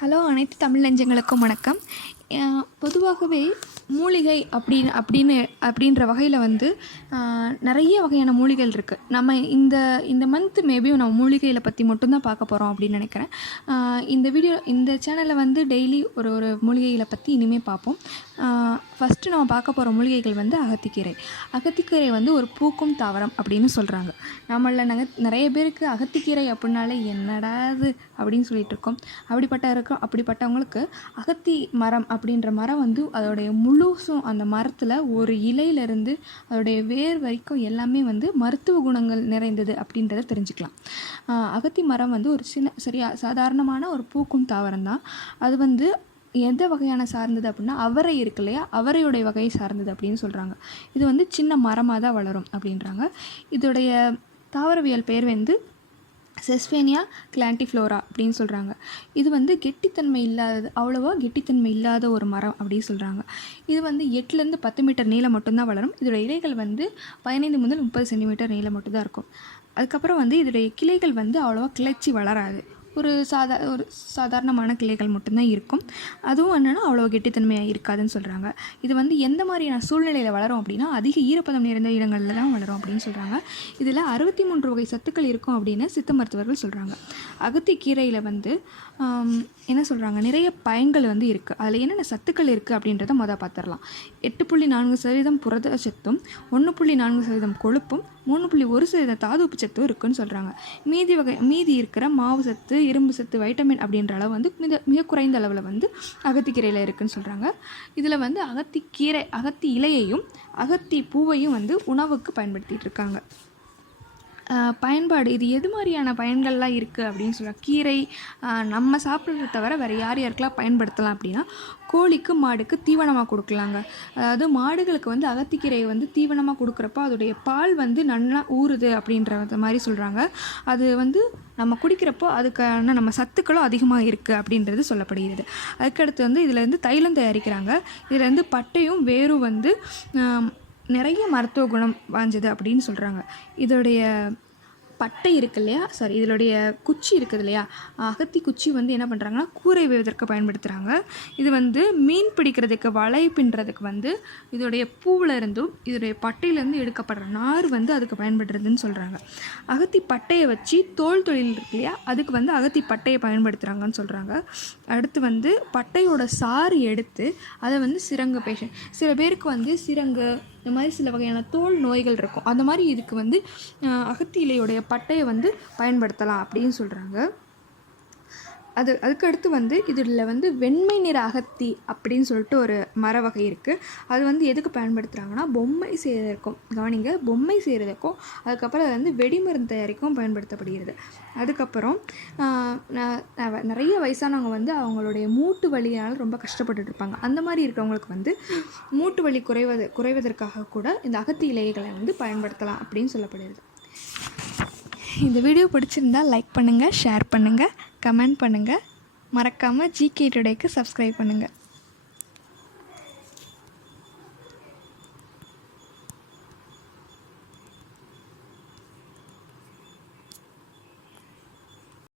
Hello, அனைத்து தமிழ் நெஞ்சங்களுக்கும் வணக்கம். பொதுவாகவே மூலிகை அப்படின்ற வகையில் வந்து நிறைய வகையான மூலிகைகள் இருக்குது. நம்ம இந்த மந்த் மேபியும் நம்ம மூலிகைகளை பற்றி மட்டும்தான் பார்க்க போகிறோம் அப்படின்னு நினைக்கிறேன். இந்த சேனலில் வந்து டெய்லி ஒரு மூலிகைகளை பற்றி இனிமேல் பார்ப்போம். ஃபஸ்ட்டு நம்ம பார்க்க போகிற மூலிகைகள் வந்து அகத்திக்கீரை. அகத்திக்கீரை வந்து ஒரு பூக்கும் தாவரம் அப்படின்னு சொல்கிறாங்க. நிறைய பேருக்கு அகத்திக்கீரை அப்படின்னாலே என்னடா அது அப்படின்னு சொல்லிட்டு இருக்கோம். அப்படிப்பட்டவங்களுக்கு அகத்தி மரம் அப்படின்ற மரம் வந்து அதோடைய முழுசும் அந்த மரத்தில் ஒரு இலையிலேருந்து அதோடைய வேர் வரைக்கும் எல்லாமே வந்து மருத்துவ குணங்கள் நிறைந்தது அப்படின்றத தெரிஞ்சுக்கலாம். அகத்தி மரம் வந்து ஒரு சாதாரணமான ஒரு பூக்கும் தாவரம் தான். அது வந்து எந்த வகையான சார்ந்தது அப்படின்னா அவரை இருக்கு இல்லையா, அவரையுடைய வகையை சார்ந்தது அப்படின்னு சொல்கிறாங்க. இது வந்து சின்ன மரமாக தான் வளரும் அப்படின்றாங்க. இதோடைய தாவரவியல் பெயர் வந்து செஸ்பேனியா கிளாண்டிஃப்ளோரா அப்படின்னு சொல்கிறாங்க. இது வந்து அவ்வளோவா கெட்டித்தன்மை இல்லாத ஒரு மரம் அப்படின்னு சொல்கிறாங்க. இது வந்து 8லேருந்து 10 மீட்டர் நீளம் மட்டும்தான் வளரும். இதோட இலைகள் வந்து 15 முதல் 30 சென்டிமீட்டர் நீளம் மட்டும்தான் இருக்கும். அதுக்கப்புறம் வந்து இதோடைய கிளைகள் வந்து அவ்வளோவா கிளச்சி வளராது. ஒரு சாதாரணமான கிளைகள் மட்டும்தான் இருக்கும். அதுவும் என்னென்னா அவ்வளோ கெட்டித்தன்மையாக இருக்காதுன்னு சொல்கிறாங்க. இது வந்து எந்த மாதிரியான சூழ்நிலையில் வளரும் அப்படின்னா அதிக ஈரப்பதம் நிறைந்த இடங்களில் தான் வளரும் அப்படின்னு சொல்கிறாங்க. இதில் 63 வகை சத்துக்கள் இருக்கும் அப்படின்னு சித்த மருத்துவர்கள் சொல்கிறாங்க. அகத்திக்கீரையில் வந்து என்ன சொல்கிறாங்க, நிறைய பயன்கள் வந்து இருக்குது. அதில் என்னென்ன சத்துக்கள் இருக்குது அப்படின்றத பார்த்துடலாம். 8.4% புரதச்சத்தும் 1.4% கொழுப்பும் 3.1% தாதுப்பு சத்தும் இருக்குன்னு சொல்கிறாங்க. மீதி இருக்கிற மாவு சத்து, இரும்பு சத்து, வைட்டமின் அப்படின்ற அளவு வந்து மிக குறைந்த அளவில் வந்து அகத்திக்கீரையில் இருக்குதுன்னு சொல்கிறாங்க. இதில் வந்து அகத்தி இலையையும் அகத்தி பூவையும் வந்து உணவுக்கு பயன்படுத்திகிட்டு இருக்காங்க. பயன்பாடு இது எது மாதிரியான பயன்கள்லாம் இருக்குது அப்படின்னு சொல்கிறாங்க. கீரை நம்ம சாப்பிட்றத தவிர வேறு யாருக்கெல்லாம் பயன்படுத்தலாம் அப்படின்னா, கோழிக்கு மாடுக்கு தீவனமாக கொடுக்கலாங்க. அதாவது மாடுகளுக்கு வந்து அகத்திக்கீரையை வந்து தீவனமாக கொடுக்குறப்போ அதோடைய பால் வந்து நல்லா ஊறுது அப்படின்ற மாதிரி சொல்கிறாங்க. அது வந்து நம்ம குடிக்கிறப்போ அதுக்கான நம்ம சத்துக்களும் அதிகமாக இருக்குது அப்படின்றது சொல்லப்படுகிறது. அதுக்கடுத்து வந்து இதில் வந்து தைலம் தயாரிக்கிறாங்க. இதில் வந்து பட்டையும் வேரும் வந்து நிறைய மருத்துவ குணம் வாய்ந்தது அப்படின்னு சொல்கிறாங்க. இதோடைய பட்டை இருக்கு இல்லையா, இதோடைய குச்சி இருக்குது இல்லையா, அகத்தி குச்சி வந்து என்ன பண்ணுறாங்கன்னா கூரை வேவதற்கு பயன்படுத்துகிறாங்க. இது வந்து மீன் பிடிக்கிறதுக்கு, வலை பின்னுறதுக்கு வந்து இதோடைய பூவில் இருந்தும் இதோடைய பட்டையிலேருந்து எடுக்கப்படுற நார் வந்து அதுக்கு பயன்படுறதுன்னு சொல்கிறாங்க. அகத்தி பட்டையை வச்சு தோல் தொழில் இருக்கு இல்லையா, அதுக்கு வந்து அகத்தி பட்டையை பயன்படுத்துகிறாங்கன்னு சொல்கிறாங்க. அடுத்து வந்து பட்டையோட சாறு எடுத்து அதை வந்து சில பேருக்கு வந்து சிரங்கு இந்த மாதிரி சில வகையான தோல் நோய்கள் இருக்கும். அந்த மாதிரி இதுக்கு வந்து அகத்தி இலையோடைய பட்டையை வந்து பயன்படுத்தலாம் அப்படின்னு சொல்கிறாங்க. அதுக்கடுத்து வந்து இதில் வந்து வெண்மை நிற அகத்தி அப்படின்னு சொல்லிட்டு ஒரு மர வகை இருக்குது. அது வந்து எதுக்கு பயன்படுத்துகிறாங்கன்னா பொம்மை செய்கிறதுக்கும், கவனிங்க, பொம்மை செய்கிறதுக்கும் அதுக்கப்புறம் அது வந்து வெடிமருந்து தயாரிக்கவும் பயன்படுத்தப்படுகிறது. அதுக்கப்புறம் நிறைய வயசானவங்க வந்து அவங்களுடைய மூட்டு வலியால் ரொம்ப கஷ்டப்பட்டுட்டு இருப்பாங்க. அந்த மாதிரி இருக்கிறவங்களுக்கு வந்து மூட்டு வலி குறைவதற்காக கூட இந்த அகத்தி இலைகளை வந்து பயன்படுத்தலாம் அப்படின்னு சொல்லப்படுகிறது. இந்த வீடியோ பிடிச்சிருந்தால் லைக் பண்ணுங்கள், ஷேர் பண்ணுங்கள், கமெண்ட் பண்ணுங்கள். மறக்காமல் GK டுடேக்கு சப்ஸ்கிரைப் பண்ணுங்கள்.